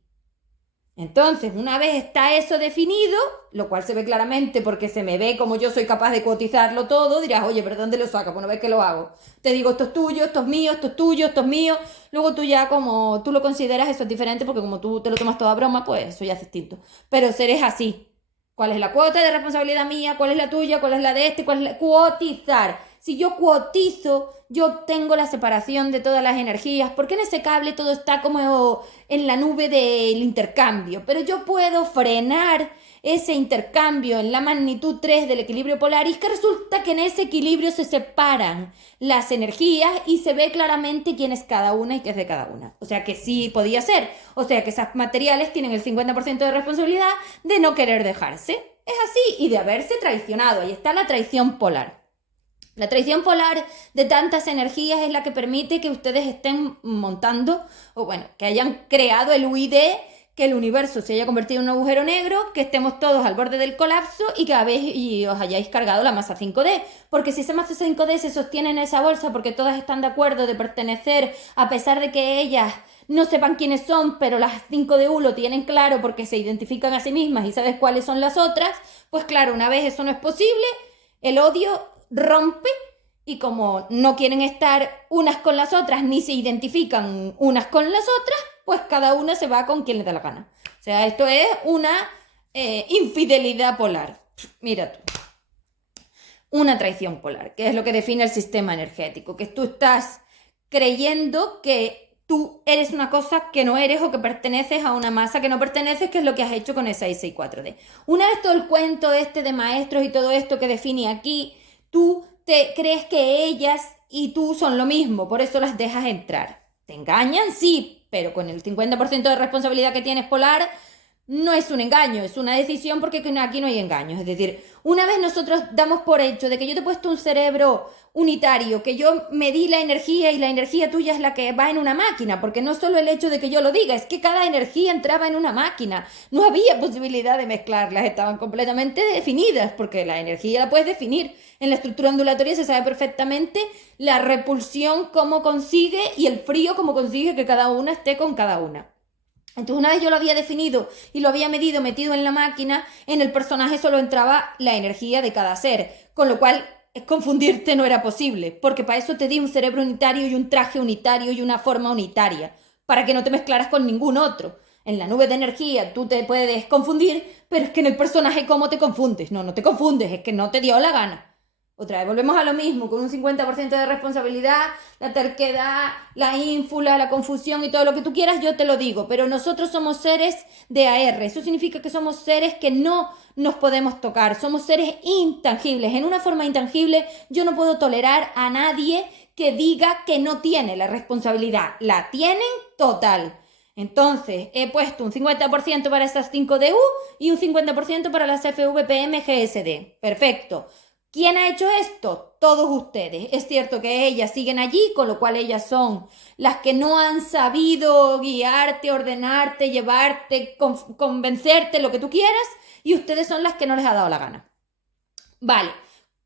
Entonces, una vez está eso definido, lo cual se ve claramente porque se me ve como yo soy capaz de cotizarlo todo, dirás, oye, pero ¿dónde lo sacas? Pues no ves que lo hago. Te digo, esto es tuyo, esto es mío, esto es tuyo, esto es mío. Luego tú ya como tú lo consideras, eso es diferente porque como tú te lo tomas toda broma, pues eso ya es distinto. Pero seres así. ¿Cuál es la cuota de responsabilidad mía? ¿Cuál es la tuya? ¿Cuál es la de este? ¿Cuál es la... Cuotizar. Si yo cuotizo, yo obtengo la separación de todas las energías, porque en ese cable todo está como en la nube del intercambio, pero yo puedo frenar ese intercambio en la magnitud 3 del equilibrio polar y es que resulta que en ese equilibrio se separan las energías y se ve claramente quién es cada una y qué es de cada una. O sea que sí podía ser. O sea que esos materiales tienen el 50% de responsabilidad de no querer dejarse. Es así y de haberse traicionado. Ahí está la traición polar. La traición polar de tantas energías es la que permite que ustedes estén montando, o bueno, que hayan creado el UID, que el universo se haya convertido en un agujero negro, que estemos todos al borde del colapso y que os hayáis cargado la masa 5D. Porque si esa masa 5D se sostiene en esa bolsa porque todas están de acuerdo de pertenecer, a pesar de que ellas no sepan quiénes son, pero las 5DU lo tienen claro porque se identifican a sí mismas y sabes cuáles son las otras, pues claro, una vez eso no es posible, el odio rompe y como no quieren estar unas con las otras ni se identifican unas con las otras, pues cada una se va con quien le da la gana. O sea, esto es una infidelidad polar. Mira tú. Una traición polar, que es lo que define el sistema energético, que tú estás creyendo que tú eres una cosa que no eres o que perteneces a una masa que no perteneces, que es lo que has hecho con esa 664D. Una vez todo el cuento este de maestros y todo esto que define aquí, tú te crees que ellas y tú son lo mismo, por eso las dejas entrar. ¿Te engañan? Sí, pero con el 50% de responsabilidad que tienes polar, no es un engaño, es una decisión porque aquí no hay engaños. Es decir, una vez nosotros damos por hecho de que yo te he puesto un cerebro unitario, que yo medí la energía y la energía tuya es la que va en una máquina, porque no solo el hecho de que yo lo diga, es que cada energía entraba en una máquina. No había posibilidad de mezclarlas, estaban completamente definidas, porque la energía la puedes definir. En la estructura ondulatoria se sabe perfectamente la repulsión, cómo consigue, y el frío, cómo consigue que cada una esté con cada una. Entonces una vez yo lo había definido y lo había medido, metido en la máquina, en el personaje solo entraba la energía de cada ser, con lo cual confundirte no era posible, porque para eso te di un cerebro unitario y un traje unitario y una forma unitaria, para que no te mezclaras con ningún otro. En la nube de energía tú te puedes confundir, pero es que en el personaje ¿cómo te confundes? No te confundes, es que no te dio la gana. Otra vez, volvemos a lo mismo, con un 50% de responsabilidad, la terquedad, la ínfula, la confusión y todo lo que tú quieras, yo te lo digo, pero nosotros somos seres de AR, eso significa que somos seres que no nos podemos tocar, somos seres intangibles, en una forma intangible yo no puedo tolerar a nadie que diga que no tiene la responsabilidad, la tienen total. Entonces, he puesto un 50% para esas 5DU y un 50% para las FVPM GSD. Perfecto. ¿Quién ha hecho esto? Todos ustedes. Es cierto que ellas siguen allí, con lo cual ellas son las que no han sabido guiarte, ordenarte, llevarte, convencerte, lo que tú quieras, y ustedes son las que no les ha dado la gana. Vale,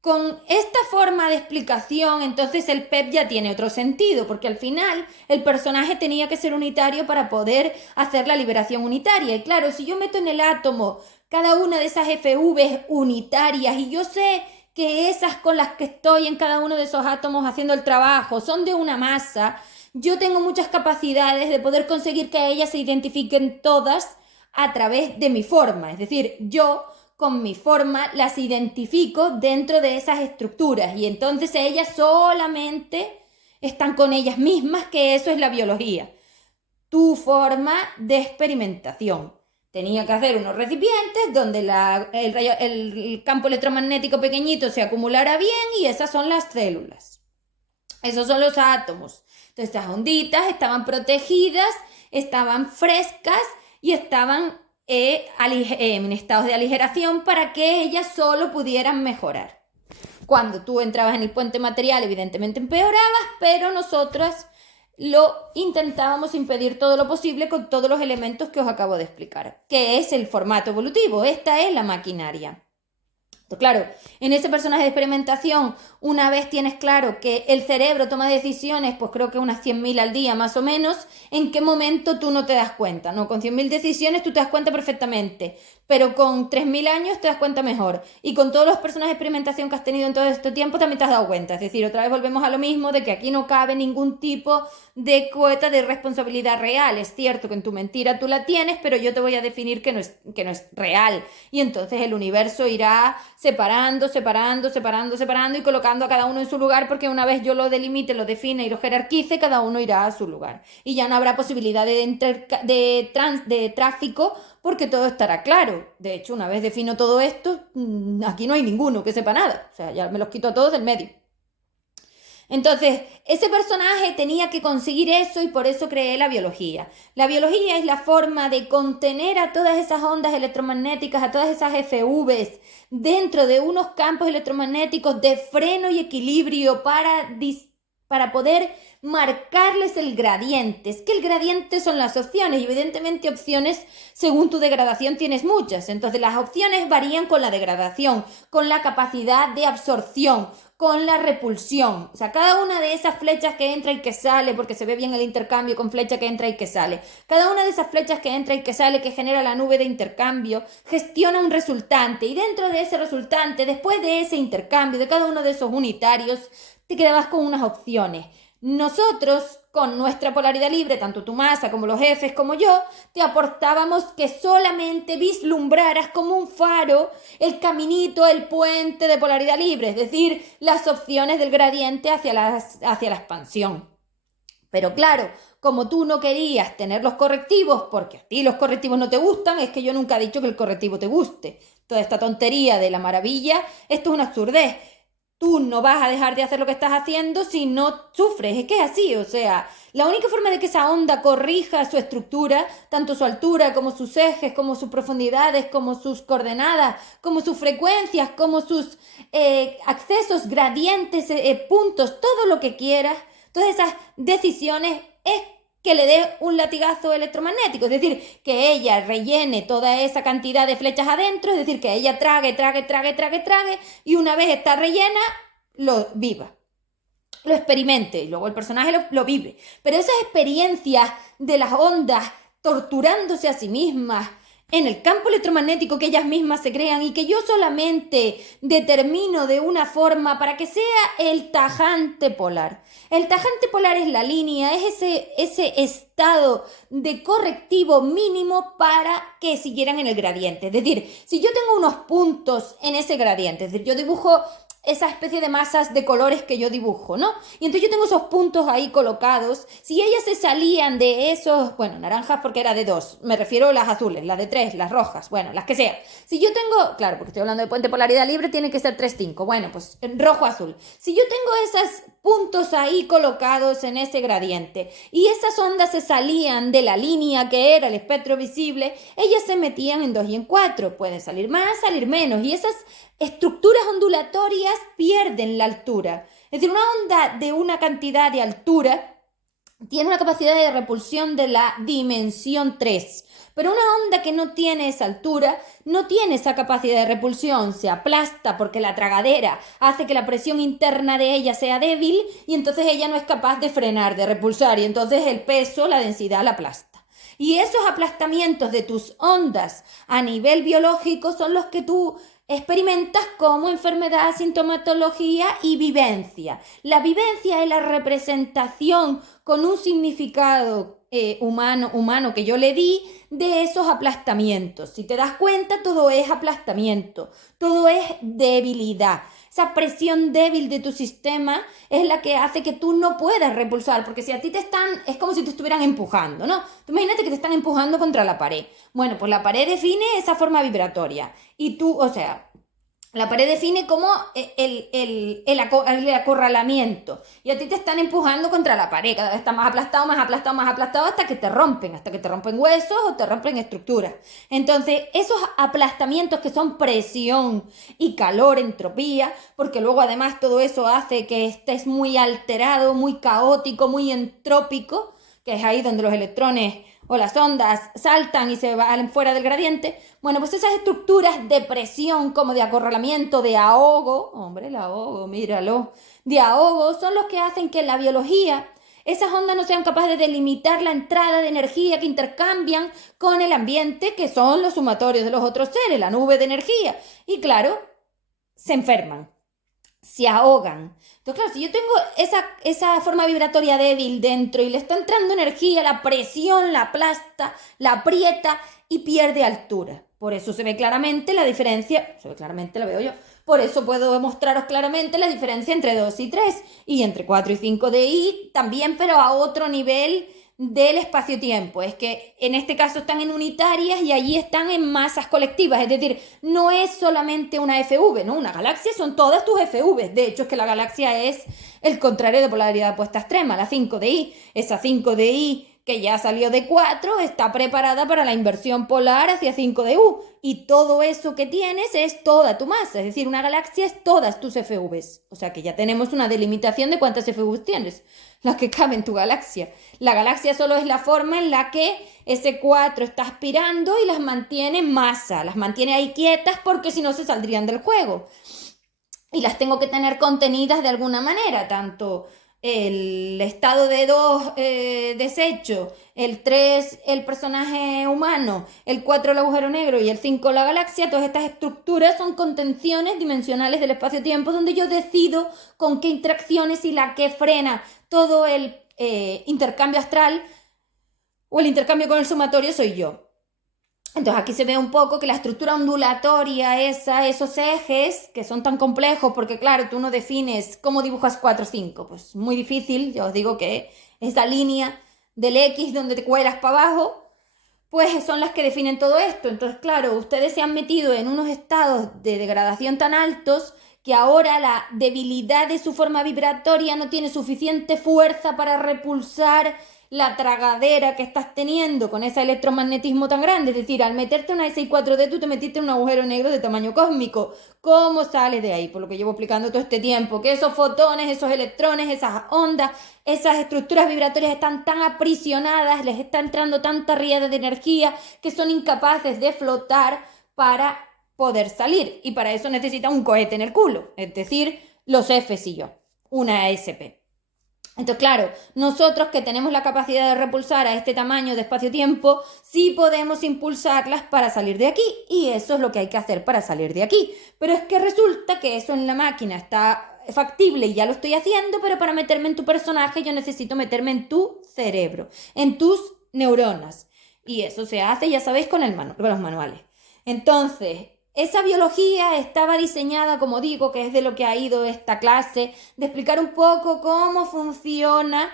con esta forma de explicación, entonces el PEP ya tiene otro sentido, porque al final el personaje tenía que ser unitario para poder hacer la liberación unitaria. Y claro, si yo meto en el átomo cada una de esas FVs unitarias y yo sé que esas con las que estoy en cada uno de esos átomos haciendo el trabajo son de una masa, yo tengo muchas capacidades de poder conseguir que ellas se identifiquen todas a través de mi forma. Es decir, yo con mi forma las identifico dentro de esas estructuras y entonces ellas solamente están con ellas mismas, que eso es la biología. Tu forma de experimentación. Tenía que hacer unos recipientes donde el campo electromagnético pequeñito se acumulara bien y esas son las células. Esos son los átomos. Entonces estas onditas estaban protegidas, estaban frescas y estaban en estados de aligeración para que ellas solo pudieran mejorar. Cuando tú entrabas en el puente material, evidentemente empeorabas, pero nosotras lo intentábamos impedir todo lo posible con todos los elementos que os acabo de explicar, que es el formato evolutivo. Esta es la maquinaria. Claro, en ese personaje de experimentación, una vez tienes claro que el cerebro toma decisiones, pues creo que unas 100.000 al día más o menos, ¿en qué momento tú no te das cuenta? ¿No? Con 100.000 decisiones tú te das cuenta perfectamente, pero con 3.000 años te das cuenta mejor. Y con todos los personajes de experimentación que has tenido en todo este tiempo también te has dado cuenta. Es decir, otra vez volvemos a lo mismo de que aquí no cabe ningún tipo de cuota de responsabilidad real. Es cierto que en tu mentira tú la tienes, pero yo te voy a definir que no es real. Y entonces el universo irá separando y colocando a cada uno en su lugar, porque una vez yo lo delimite, lo define y lo jerarquice, cada uno irá a su lugar. Y ya no habrá posibilidad de tráfico, porque todo estará claro. De hecho, una vez defino todo esto, aquí no hay ninguno que sepa nada. O sea, ya me los quito a todos del medio. Entonces, ese personaje tenía que conseguir eso y por eso creé la biología. La biología es la forma de contener a todas esas ondas electromagnéticas, a todas esas FVs, dentro de unos campos electromagnéticos de freno y equilibrio para poder marcarles el gradiente. Es que el gradiente son las opciones y evidentemente opciones según tu degradación tienes muchas. Entonces las opciones varían con la degradación, con la capacidad de absorción, con la repulsión. O sea, cada una de esas flechas que entra y que sale, porque se ve bien el intercambio con flecha que entra y que sale, cada una de esas flechas que entra y que sale, que genera la nube de intercambio, gestiona un resultante y dentro de ese resultante, después de ese intercambio, de cada uno de esos unitarios, te quedabas con unas opciones. Nosotros, con nuestra polaridad libre, tanto tu masa como los jefes como yo, te aportábamos que solamente vislumbraras como un faro el caminito, el puente de polaridad libre, es decir, las opciones del gradiente hacia la expansión. Pero claro, como tú no querías tener los correctivos, porque a ti los correctivos no te gustan, es que yo nunca he dicho que el correctivo te guste. Toda esta tontería de la maravilla, esto es una absurdez. Tú no vas a dejar de hacer lo que estás haciendo si no sufres. Es que es así, o sea, la única forma de que esa onda corrija su estructura, tanto su altura como sus ejes, como sus profundidades, como sus coordenadas, como sus frecuencias, como sus accesos, gradientes, puntos, todo lo que quieras, todas esas decisiones, es que le dé un latigazo electromagnético, es decir, que ella rellene toda esa cantidad de flechas adentro, es decir, que ella trague, y una vez está rellena, lo viva, lo experimente, y luego el personaje lo vive. Pero esas experiencias de las ondas torturándose a sí mismas, en el campo electromagnético que ellas mismas se crean y que yo solamente determino de una forma para que sea el tajante polar. El tajante polar es la línea, es ese estado de correctivo mínimo para que siguieran en el gradiente. Es decir, si yo tengo unos puntos en ese gradiente, es decir, yo dibujo esa especie de masas de colores que yo dibujo, ¿no? Y entonces yo tengo esos puntos ahí colocados. Si ellas se salían de esos, bueno, naranjas porque era de 2, me refiero a las azules, las de 3, las rojas, bueno, las que sean. Si yo tengo, claro, porque estoy hablando de puente polaridad libre, tiene que ser 3, 5, bueno, pues rojo-azul. Si yo tengo esos puntos ahí colocados en ese gradiente y esas ondas se salían de la línea que era el espectro visible, ellas se metían en 2 y en 4, pueden salir más, salir menos, y esas estructuras ondulatorias pierden la altura. Es decir, una onda de una cantidad de altura tiene una capacidad de repulsión de la dimensión 3. Pero una onda que no tiene esa altura, no tiene esa capacidad de repulsión, se aplasta porque la tragadera hace que la presión interna de ella sea débil y entonces ella no es capaz de frenar, de repulsar, y entonces el peso, la densidad la aplasta. Y esos aplastamientos de tus ondas a nivel biológico son los que tú experimentas como enfermedad, sintomatología y vivencia. La vivencia es la representación con un significado humano que yo le di de esos aplastamientos. Si te das cuenta, todo es aplastamiento, todo es debilidad. Esa presión débil de tu sistema es la que hace que tú no puedas repulsar, porque si a ti es como si te estuvieran empujando, ¿no? Tú imagínate que te están empujando contra la pared. Bueno, pues la pared define esa forma vibratoria. Y tú, o sea, la pared define como el acorralamiento. Y a ti te están empujando contra la pared. Cada vez está más aplastado, hasta que te rompen huesos o te rompen estructuras. Entonces, esos aplastamientos que son presión y calor, entropía, porque luego además todo eso hace que estés muy alterado, muy caótico, muy entrópico, que es ahí donde los electrones o las ondas saltan y se van fuera del gradiente, bueno, pues esas estructuras de presión como de acorralamiento, de ahogo, hombre, el ahogo, míralo, de ahogo, son los que hacen que en la biología esas ondas no sean capaces de delimitar la entrada de energía que intercambian con el ambiente, que son los sumatorios de los otros seres, la nube de energía. Y claro, se enferman, se ahogan. Entonces, claro, si yo tengo esa forma vibratoria débil dentro y le está entrando energía, la presión la aplasta, la aprieta y pierde altura. Por eso se ve claramente la diferencia, se ve claramente, la veo yo, por eso puedo mostraros claramente la diferencia entre 2 y 3 y entre 4 y 5 de I también, pero a otro nivel del espacio-tiempo. Es que en este caso están en unitarias y allí están en masas colectivas, es decir, no es solamente una FV, ¿no? Una galaxia son todas tus FV. De hecho, es que la galaxia es el contrario de polaridad opuesta extrema, la 5 de I. Esa 5 de I que ya salió de 4 está preparada para la inversión polar hacia 5 de U. Y todo eso que tienes es toda tu masa, es decir, una galaxia es todas tus FVs. O sea que ya tenemos una delimitación de cuántas FVs tienes, las que caben en tu galaxia. La galaxia solo es la forma en la que ese 4 está aspirando y las mantiene en masa, las mantiene ahí quietas porque si no se saldrían del juego. Y las tengo que tener contenidas de alguna manera, tanto el estado de 2 desecho, el 3 el personaje humano, el 4 el agujero negro y el 5 la galaxia. Todas estas estructuras son contenciones dimensionales del espacio-tiempo donde yo decido con qué interacciones y la que frena todo el intercambio astral o el intercambio con el sumatorio soy yo. Entonces aquí se ve un poco que la estructura ondulatoria, esos ejes que son tan complejos, porque claro, tú no defines cómo dibujas 4 o 5, pues muy difícil, ya os digo que esa línea del X donde te cuelas para abajo, pues son las que definen todo esto. Entonces claro, ustedes se han metido en unos estados de degradación tan altos que ahora la debilidad de su forma vibratoria no tiene suficiente fuerza para repulsar la tragadera que estás teniendo con ese electromagnetismo tan grande. Es decir, al meterte una S4D tú te metiste en un agujero negro de tamaño cósmico. ¿Cómo sales de ahí? Por lo que llevo explicando todo este tiempo, que esos fotones, esos electrones, esas ondas, esas estructuras vibratorias están tan aprisionadas, les está entrando tanta riada de energía que son incapaces de flotar para poder salir. Y para eso necesitan un cohete en el culo, es decir, los Fs y yo, una SP. Entonces, claro, nosotros que tenemos la capacidad de repulsar a este tamaño de espacio-tiempo, sí podemos impulsarlas para salir de aquí, y eso es lo que hay que hacer para salir de aquí. Pero es que resulta que eso en la máquina está factible y ya lo estoy haciendo, pero para meterme en tu personaje yo necesito meterme en tu cerebro, en tus neuronas. Y eso se hace, ya sabéis, con los manuales. Entonces, esa biología estaba diseñada, como digo, que es de lo que ha ido esta clase, de explicar un poco cómo funciona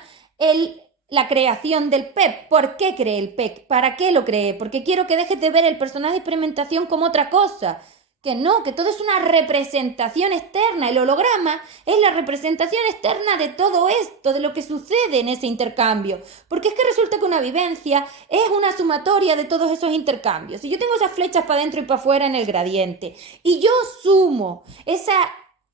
la creación del PEP. ¿Por qué cree el PEP? ¿Para qué lo cree? Porque quiero que dejes de ver el personaje de experimentación como otra cosa. Que no, que todo es una representación externa. El holograma es la representación externa de todo esto, de lo que sucede en ese intercambio. Porque es que resulta que una vivencia es una sumatoria de todos esos intercambios. Si yo tengo esas flechas para adentro y para afuera en el gradiente, y yo sumo esa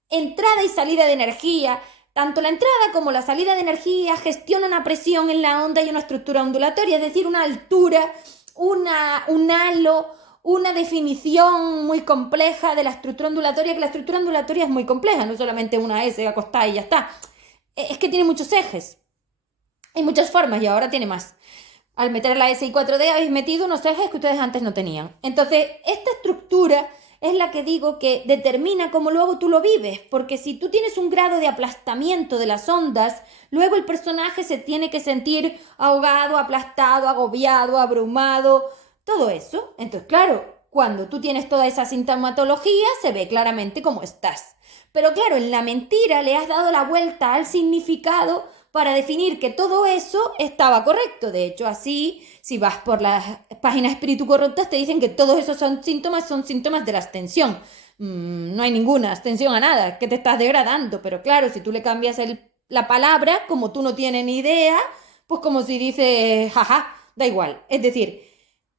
entrada y salida de energía, tanto la entrada como la salida de energía gestionan una presión en la onda y una estructura ondulatoria, es decir, una altura, un halo, una definición muy compleja de la estructura ondulatoria, que la estructura ondulatoria es muy compleja, no solamente una S acostada y ya está. Es que tiene muchos ejes, hay muchas formas y ahora tiene más. Al meter la S y 4D habéis metido unos ejes que ustedes antes no tenían. Entonces, esta estructura es la que digo que determina cómo luego tú lo vives, porque si tú tienes un grado de aplastamiento de las ondas, luego el personaje se tiene que sentir ahogado, aplastado, agobiado, abrumado, todo eso. Entonces, claro, cuando tú tienes toda esa sintomatología, se ve claramente cómo estás. Pero claro, en la mentira le has dado la vuelta al significado para definir que todo eso estaba correcto. De hecho, así, si vas por las páginas espíritu corruptas, te dicen que todos esos son síntomas de la abstención. No hay ninguna abstención a nada, que te estás degradando. Pero claro, si tú le cambias la palabra, como tú no tienes ni idea, pues como si dices, jaja, da igual. Es decir,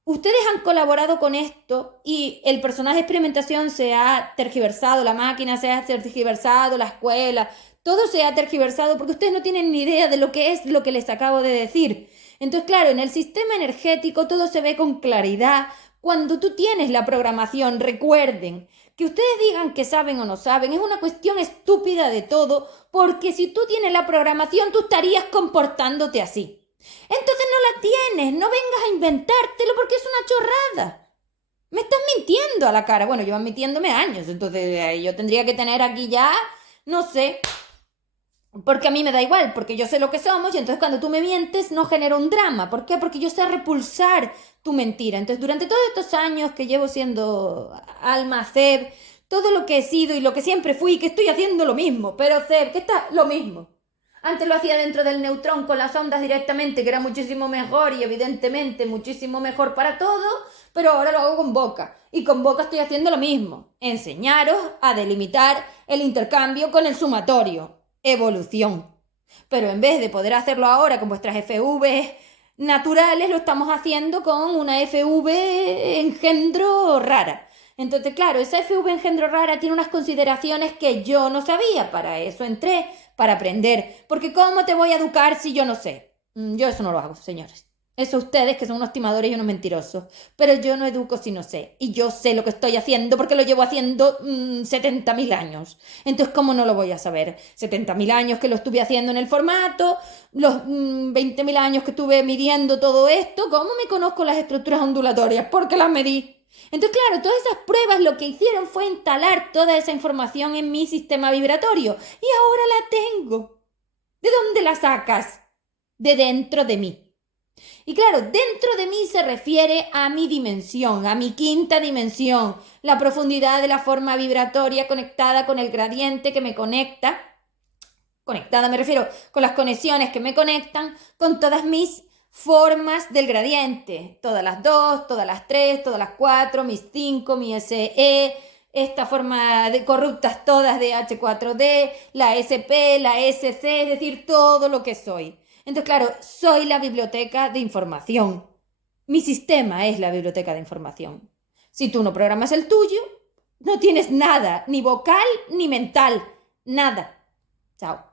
ustedes han colaborado con esto y el personaje de experimentación se ha tergiversado, la máquina se ha tergiversado, la escuela, todo se ha tergiversado porque ustedes no tienen ni idea de lo que es lo que les acabo de decir. Entonces, claro, en el sistema energético todo se ve con claridad cuando tú tienes la programación. Recuerden, que ustedes digan que saben o no saben es una cuestión estúpida de todo, porque si tú tienes la programación, tú estarías comportándote así. Entonces no la tienes, no vengas a inventártelo porque es una chorrada. Me estás mintiendo a la cara. Bueno, llevan mintiéndome años, entonces yo tendría que tener aquí ya, no sé, porque a mí me da igual, porque yo sé lo que somos y entonces cuando tú me mientes no genero un drama. ¿Por qué? Porque yo sé repulsar tu mentira. Entonces durante todos estos años que llevo siendo Alma, Ceb, todo lo que he sido y lo que siempre fui, que estoy haciendo lo mismo, pero Ceb, que está lo mismo. Antes lo hacía dentro del neutrón con las ondas directamente, que era muchísimo mejor y evidentemente muchísimo mejor para todo, pero ahora lo hago con Boca. Y con Boca estoy haciendo lo mismo, enseñaros a delimitar el intercambio con el sumatorio. Evolución. Pero en vez de poder hacerlo ahora con vuestras FV naturales, lo estamos haciendo con una FV engendro rara. Entonces, claro, esa FV engendro rara tiene unas consideraciones que yo no sabía. Para eso entré, para aprender. Porque ¿cómo te voy a educar si yo no sé? Yo eso no lo hago, señores. Eso ustedes que son unos timadores y unos mentirosos. Pero yo no educo si no sé. Y yo sé lo que estoy haciendo porque lo llevo haciendo 70.000 años. Entonces, ¿cómo no lo voy a saber? 70.000 años que lo estuve haciendo en el formato, los 20.000 años que estuve midiendo todo esto. ¿Cómo me conozco las estructuras ondulatorias? Porque las medí. Entonces, claro, todas esas pruebas lo que hicieron fue instalar toda esa información en mi sistema vibratorio. Y ahora la tengo. ¿De dónde la sacas? De dentro de mí. Y claro, dentro de mí se refiere a mi dimensión, a mi quinta dimensión, la profundidad de la forma vibratoria conectada con el gradiente que me conecta. Conectada me refiero con las conexiones que me conectan con todas mis formas del gradiente. Todas las 2, todas las 3, todas las 4, mis 5, mi SE, esta forma de corruptas todas de H4D, la SP, la SC, es decir, todo lo que soy. Entonces, claro, soy la biblioteca de información. Mi sistema es la biblioteca de información. Si tú no programas el tuyo, no tienes nada, ni vocal ni mental, nada. Chao.